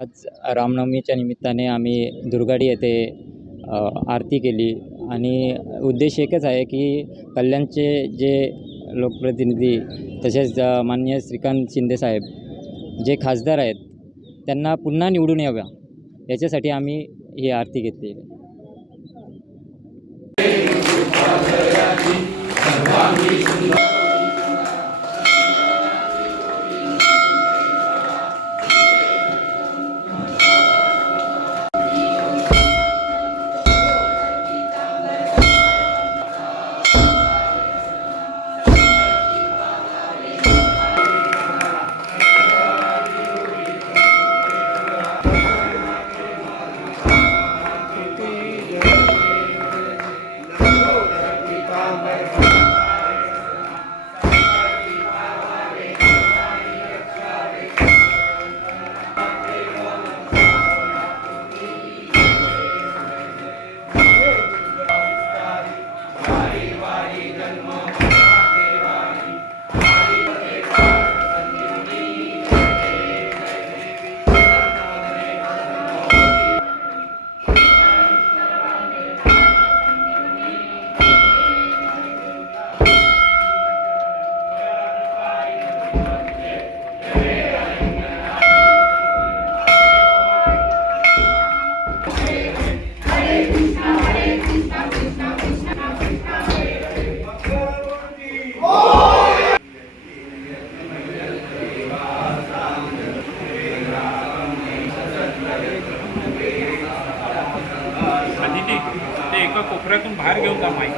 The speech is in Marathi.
आज रामनवमीच्या निमित्ताने आम्ही दुर्गाडी येथे आरती केली. आणि उद्देश एकच आहे की कल्याणचे जे लोकप्रतिनिधी तसेच माननीय श्रीकांत शिंदेसाहेब जे खासदार आहेत त्यांना पुन्हा निवडून याव्या. याच्यासाठी आम्ही ही आरती घेतली कोपऱ्यातून बाहेर घेऊन जा माईक